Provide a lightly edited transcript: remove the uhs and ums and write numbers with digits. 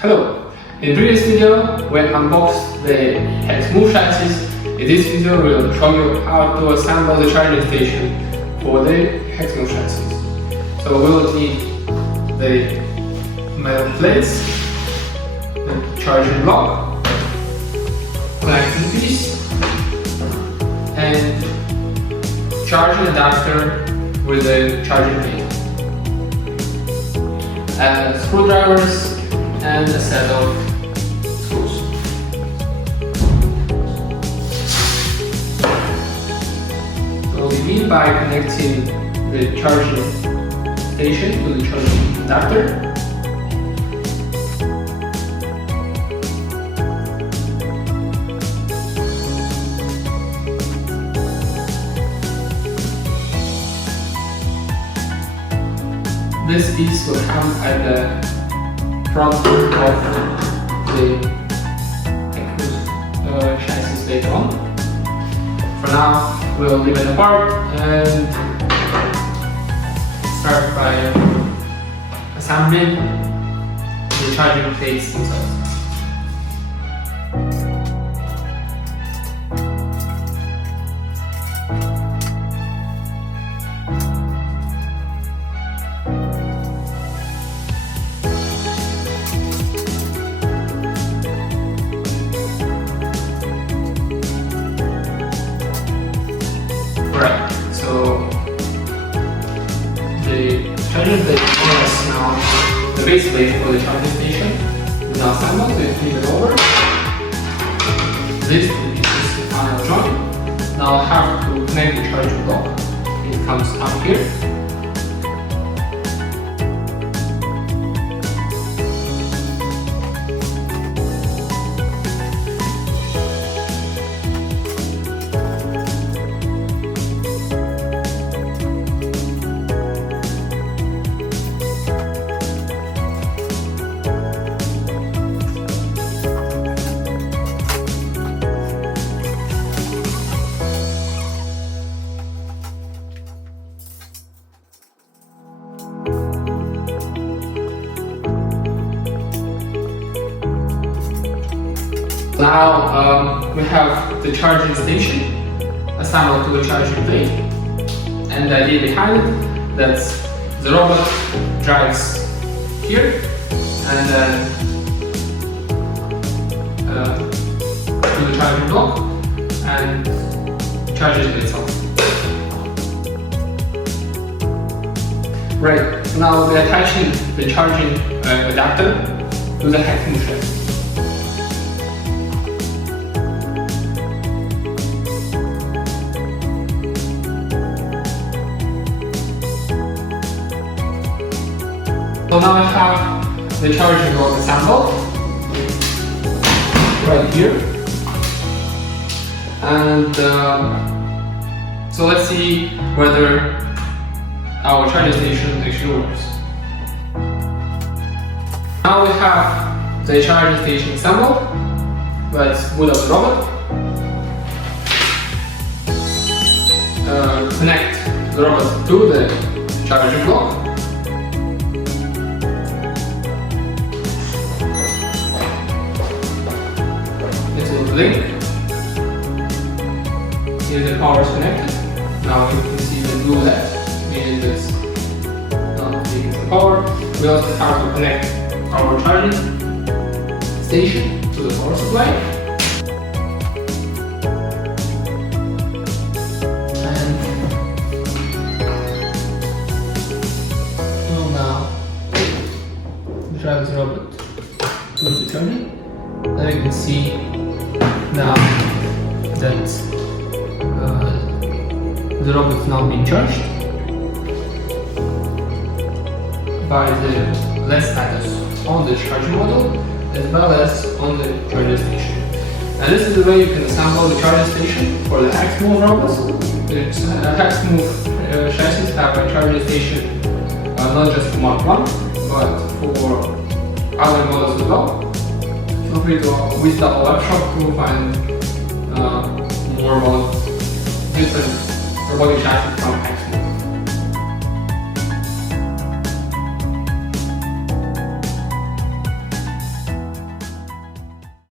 Hello! In the previous video, we unboxed the Hexmove chassis. In this video, we will show you how to assemble the charging station for the Hexmove chassis. So we will need the metal plates, the charging block, connecting piece, and charging adapter with the charging plate, screwdrivers, and a set of screws. So we begin by connecting the charging station to the charging adapter. This piece will come at the front of the Hexmove chassis later on. For now, we'll leave it apart and start by assembling the charging plates themselves. Right, so the charging plate is now the base plate for the charging station is now assembled, so you flip it over. This is the final joint. Now I have to connect the charging block. It comes up here. Now we have the charging station assembled to the charging plate, and the idea behind it that the robot drives here and then to the charging block and charges it itself. Right, now we're attaching the charging adapter to the Hexmove chassis. So now I have the charging block assembled right here, and so let's see whether our charging station actually works. Now we have the charging station assembled. Let's boot up the robot, connect the robot to the charging block. Link. Here the power is connected. Now you can see the blue LED, meaning this taking the power. We also have to connect our charging station to the power supply. And we'll now drive the robot to the charging. And you can see now that the robot is now being charged by the LED status on the charging module as well as on the charging station. And this is the way you can assemble the charging station for the Hexmove robots. The Hexmove chassis have a charging station not just for Mark 1 but for other models as well. Feel free to visit our web shop to find more about different robotic chassis from Hexmove.